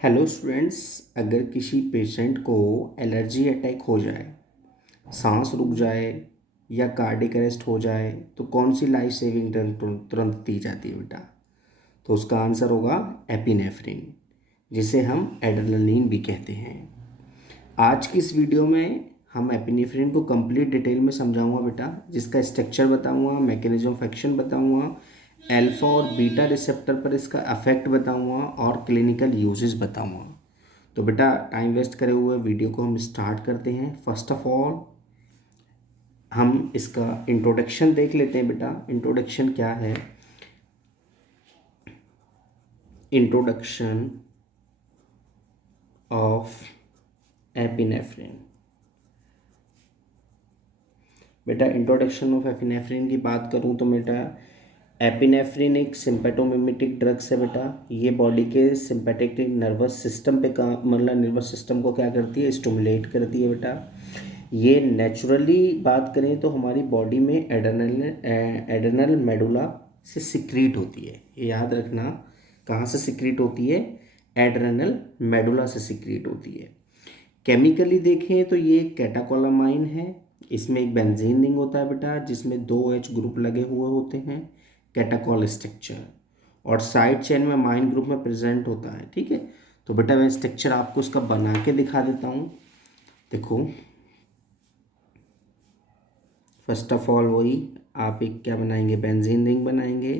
Hello students. अगर किसी patient को एलर्जी अटैक हो जाए, सांस रुक जाए या कार्डियक अरेस्ट हो जाए तो कौन सी लाइफ सेविंग ड्रग तुरंत दी जाती है बेटा? तो उसका आंसर होगा एपिनेफ्रिन, जिसे हम एड्रेनलिन भी कहते हैं। आज की इस वीडियो में हम एपिनेफ्रिन को कंप्लीट डिटेल में समझाऊंगा बेटा, जिसका स्ट्रक्चर बताऊंगा, मैकेनिज्म ऑफ एक्शन बताऊंगा, अल्फा और बीटा रिसेप्टर पर इसका इफेक्ट बताऊंगा और क्लिनिकल यूजेस बताऊंगा। तो बेटा टाइम वेस्ट करे हुए वीडियो को हम स्टार्ट करते हैं। फर्स्ट ऑफ ऑल हम इसका इंट्रोडक्शन देख लेते हैं बेटा। इंट्रोडक्शन क्या है? Introduction of epinephrine. बेटा इंट्रोडक्शन ऑफ एपिनेफ्रिन की बात करूं तो बेटा एपिनेफ्रिन एक सिंपैथोमिमेटिक ड्रग्स है बेटा। ये बॉडी के सिंपैथेटिक नर्वस सिस्टम पे काम, मतलब नर्वस सिस्टम को क्या करती है? स्टिमुलेट करती है बेटा। ये नेचुरली बात करें तो हमारी बॉडी में एड्रेनल मेडुला से सिक्रीट होती है। ये याद रखना, कहाँ से सिक्रीट होती है? एड्रेनल मेडुला से सिक्रीट होती है। केमिकली देखें तो ये कैटाकोलामाइन है। इसमें एक बेंजीन रिंग होता है बेटा, जिसमें दो एच ग्रुप लगे हुए होते हैं, कैटाकॉल स्ट्रक्चर, और साइड चेन में माइन ग्रुप में प्रेजेंट होता है। ठीक है, तो बेटा मैं स्ट्रक्चर आपको इसका बना के दिखा देता हूँ। देखो, फर्स्ट ऑफ ऑल वही आप एक क्या बनाएंगे? बेंजीन रिंग बनाएंगे।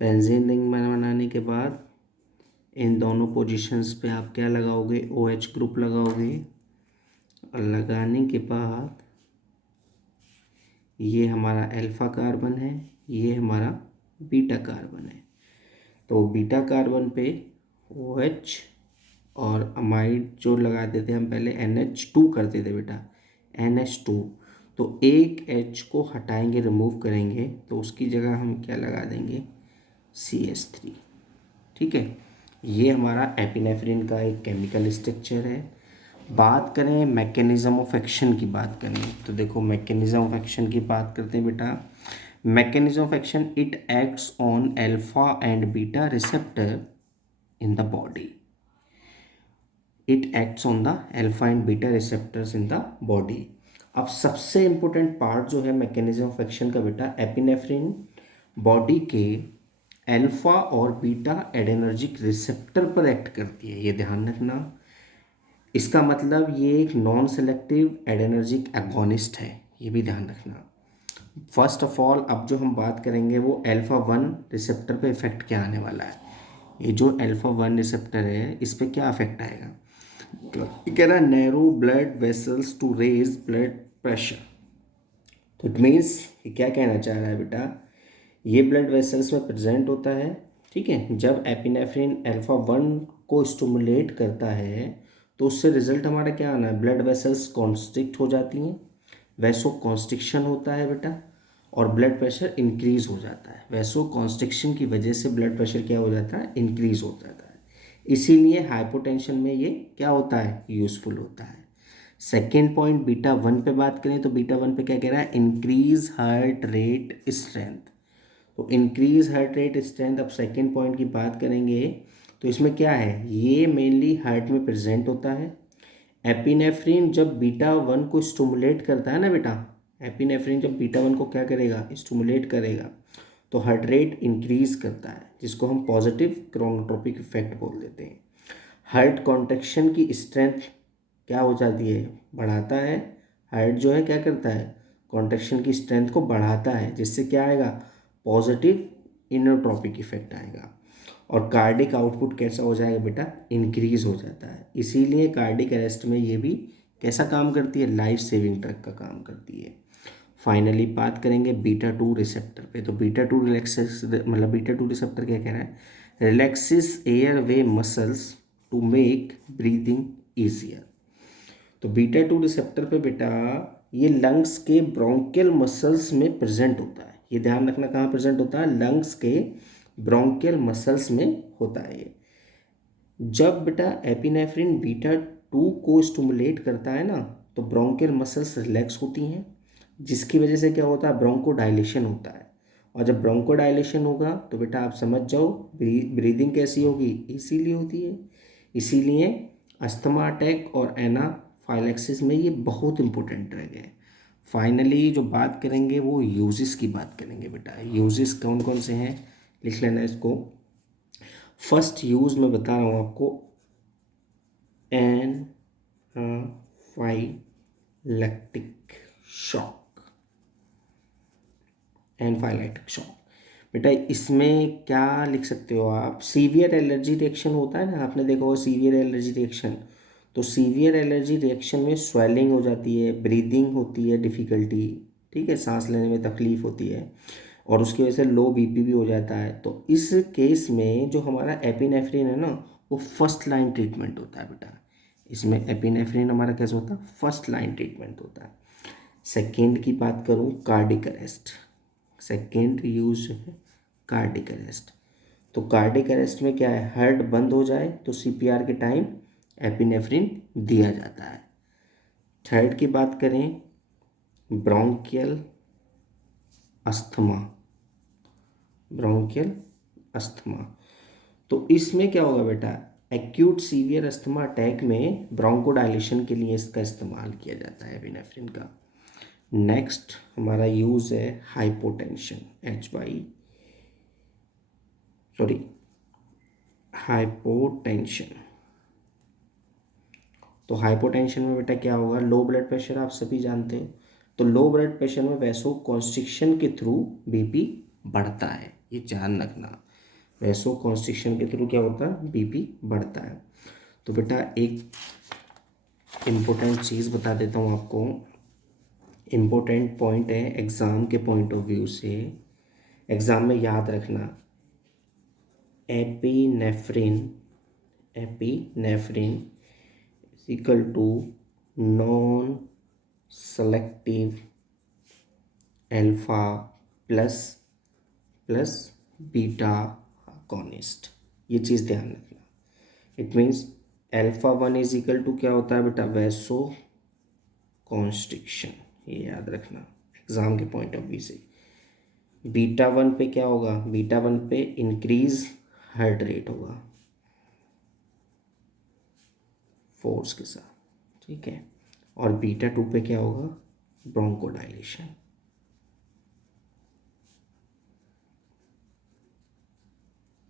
बेंजीन रिंग बनाने के बाद इन दोनों पोजीशंस पे आप क्या लगाओगे? ओ एच ग्रुप लगाओगे। और लगाने के बाद ये हमारा अल्फा कार्बन है, ये हमारा बीटा कार्बन है। तो बीटा कार्बन पे ओ एच और अमाइड जो लगा देते हैं हम, पहले NH2 करते थे बेटा, NH2। तो एक H को हटाएंगे, रिमूव करेंगे, तो उसकी जगह हम क्या लगा देंगे? CH3। ठीक है, ये हमारा एपिनेफ्रिन का एक केमिकल स्ट्रक्चर है। बात करें मैकेनिज्म ऑफ एक्शन की, बात करें तो देखो मैकेनिज्म ऑफ एक्शन की बात करते हैं बेटा। Mechanism of action, it acts on alpha and beta receptor in the body. It acts on the alpha and beta receptors in the body. अब सबसे इंपॉर्टेंट पार्ट जो है मैकेनिज्म ऑफ एक्शन का बेटा, एपिनेफ्रिन बॉडी के alpha और beta adrenergic receptor पर act करती है, ये ध्यान रखना। इसका मतलब ये एक नॉन सेलेक्टिव एडेनर्जिक एगोनिस्ट है, ये भी ध्यान रखना। फर्स्ट ऑफ ऑल अब जो हम बात करेंगे वो अल्फा वन रिसेप्टर पे इफेक्ट क्या आने वाला है। ये जो अल्फा वन रिसेप्टर है, इस पे क्या इफेक्ट आएगा? तो ये कह रहा है narrow blood vessels to raise blood pressure. तो इट मीन्स ये क्या कहना चाह रहा है बेटा? ये ब्लड वेसल्स में प्रेजेंट होता है। ठीक है, जब एपिनेफ्रिन अल्फा वन को स्टिमुलेट करता है तो उससे रिजल्ट हमारा क्या आना है? ब्लड वेसल्स कॉन्स्ट्रिक्ट हो जाती हैं, वैसो कॉन्स्ट्रिक्शन होता है बेटा, और ब्लड प्रेशर इंक्रीज हो जाता है। वैसो कॉन्स्ट्रिक्शन की वजह से ब्लड प्रेशर क्या हो जाता है? इंक्रीज हो जाता है। इसीलिए हाइपोटेंशन में ये क्या होता है? यूजफुल होता है। सेकेंड पॉइंट बीटा वन पे बात करें तो बीटा वन पे क्या कह रहा है? Increase heart rate strength. तो इंक्रीज हार्ट रेट स्ट्रेंथ, अब सेकेंड पॉइंट की बात करेंगे तो इसमें क्या है? ये मेनली हार्ट में प्रेजेंट होता है। एपिनेफ्रिन जब बीटा वन को स्टिमुलेट करता है ना बेटा, एपिनेफ्रिन जब बीटा वन को क्या करेगा? स्टिमुलेट करेगा, तो हार्ट रेट इंक्रीज करता है, जिसको हम पॉजिटिव क्रोनोट्रोपिक इफेक्ट बोल देते हैं। हार्ट कॉन्ट्रैक्शन की स्ट्रेंथ क्या हो जाती है? बढ़ाता है। हार्ट जो है क्या करता है? कॉन्ट्रैक्शन की स्ट्रेंथ को बढ़ाता है, जिससे क्या आएगा? पॉजिटिव इनोट्रोपिक इफेक्ट आएगा। और कार्डिक आउटपुट कैसा हो जाएगा बेटा? इंक्रीज हो जाता है। इसीलिए कार्डिक अरेस्ट में ये भी कैसा काम करती है? लाइफ सेविंग ड्रग का काम करती है। फाइनली बात करेंगे बीटा टू रिसेप्टर पे। तो बीटा टू रिलैक्सेस, मतलब बीटा टू रिसेप्टर क्या कह रहा है? Relaxes airway muscles to make breathing easier. तो बीटा टू रिसेप्टर पे बेटा ये लंग्स के ब्रोंकियल मसल्स में प्रेजेंट होता है। ये ध्यान रखना, कहाँ प्रेजेंट होता है? लंग्स के ब्रोंकियल मसल्स में होता है ये। जब बेटा एपिनेफ्रिन बीटा टू को स्टिमुलेट करता है ना, तो ब्रोंकियल मसल्स रिलैक्स होती हैं, जिसकी वजह से क्या होता है? ब्रोंको डायलेशन होता है। और जब ब्रोंको डायलेशन होगा तो बेटा आप समझ जाओ ब्रीदिंग कैसी होगी? इसीलिए होती है। इसीलिए अस्थमा अटैक और एनाफाइलैक्सिस में ये बहुत इंपॉर्टेंट ड्रग है। फाइनली जो बात करेंगे वो यूजेस की बात करेंगे बेटा। यूजेस कौन कौन से हैं लिख लेना इसको। फर्स्ट यूज मैं बता रहा हूँ आपको, एनाफाइलैक्टिक शॉक। एनाफाइलैक्टिक शॉक बेटा, इसमें क्या लिख सकते हो आप, सीवियर एलर्जी रिएक्शन होता है ना, आपने देखा होगा सीवियर एलर्जी रिएक्शन। तो सीवियर एलर्जी रिएक्शन में स्वेलिंग हो जाती है, ब्रीदिंग होती है डिफ़िकल्टी, ठीक है, सांस लेने में तकलीफ होती है, और उसकी वजह से लो बीपी भी हो जाता है। तो इस केस में जो हमारा एपिनेफ्रिन है ना, वो फर्स्ट लाइन ट्रीटमेंट होता है बेटा। इसमें एपिनेफ्रिन हमारा कैसे होता है, फर्स्ट लाइन ट्रीटमेंट होता है। सेकेंड की बात करूँ, कार्डिक अरेस्ट। सेकेंड यूज है कार्डिक अरेस्ट। तो कार्डिक अरेस्ट में क्या है, हार्ट बंद हो जाए तो सीपीआर के टाइम एपिनेफ्रिन दिया जाता है। थर्ड की बात करें, ब्रोंकियल अस्थमा। ब्रोंकियल अस्थमा, तो इसमें क्या होगा बेटा, एक्यूट सीवियर अस्थमा अटैक में ब्रोंकोडायलेशन के लिए इसका इस्तेमाल किया जाता है एपिनेफ्रिन का। नेक्स्ट हमारा यूज़ है हाइपोटेंशन, हाइपोटेंशन। तो हाइपोटेंशन में बेटा क्या होगा, लो ब्लड प्रेशर आप सभी जानते हो। तो लो ब्लड प्रेशर में वैसो कॉन्स्ट्रिक्शन के थ्रू बीपी बढ़ता है, ये ध्यान रखना। वैसो कॉन्स्ट्रिक्शन के थ्रू क्या होता है, बीपी बढ़ता है। तो बेटा एक इम्पोर्टेंट चीज़ बता देता हूँ आपको, इम्पोर्टेंट पॉइंट है एग्ज़ाम के पॉइंट ऑफ व्यू से, एग्ज़ाम में याद रखना। Epinephrine is equal to non selective alpha plus beta agonist, ये चीज़ ध्यान रखना। It means alpha 1 is equal to क्या होता है बेटा, वैसो कॉन्स्ट्रिक्शन, ये याद रखना एग्ज़ाम के पॉइंट ऑफ व्यू से। बीटा 1 पे क्या होगा, बीटा 1 पे इंक्रीज हार्ट रेट होगा फोर्स के साथ, ठीक है, और बीटा 2 पे क्या होगा, ब्रोंकोडायलेशन।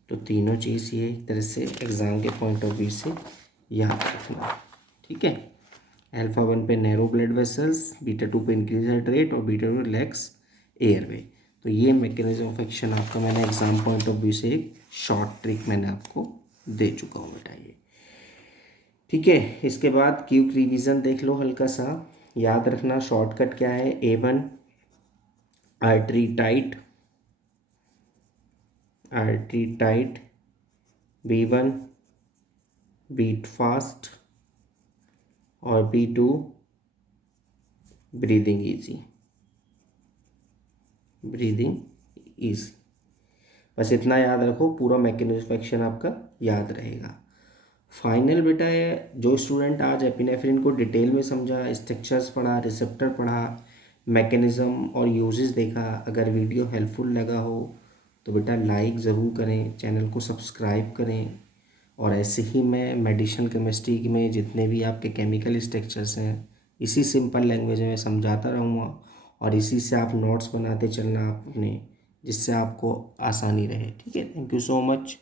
तो तीनों चीज़ ये एक तरह से एग्ज़ाम के पॉइंट ऑफ व्यू से याद रखना, ठीक है। अल्फा 1 पे नैरो ब्लड वेसल्स, बीटा 2 पे इंक्रीज हार्ट रेट, और बीटा 2 रिलैक्स एयरवे। तो ये मैकेनिज्म ऑफ एक्शन आपका मैंने एग्ज़ाम पॉइंट ऑफ व्यू से एक शॉर्ट ट्रिक मैंने आपको दे चुका हूँ बेटा ये, ठीक है। इसके बाद क्विक रिवीजन देख लो हल्का सा, याद रखना शॉर्टकट क्या है, A1 artery tight, B1 beat fast, और B2 ब्रीदिंग इजी। बस इतना याद रखो, पूरा मैकेनिज्म ऑफ एक्शन आपका याद रहेगा। फाइनल बेटा है, जो स्टूडेंट आज एपिनेफ्रिन को डिटेल में समझा, स्ट्रक्चर्स पढ़ा, रिसेप्टर पढ़ा, मैकेनिज्म और यूजेस देखा, अगर वीडियो हेल्पफुल लगा हो तो बेटा लाइक ज़रूर करें, चैनल को सब्सक्राइब करें। और ऐसे ही मैं मेडिसिन केमिस्ट्री में जितने भी आपके केमिकल स्ट्रक्चर्स हैं इसी सिंपल लैंग्वेज में समझाता रहूँगा, और इसी से आप नोट्स बनाते चलना अपने, जिससे आपको आसानी रहे, ठीक है। Thank you so much.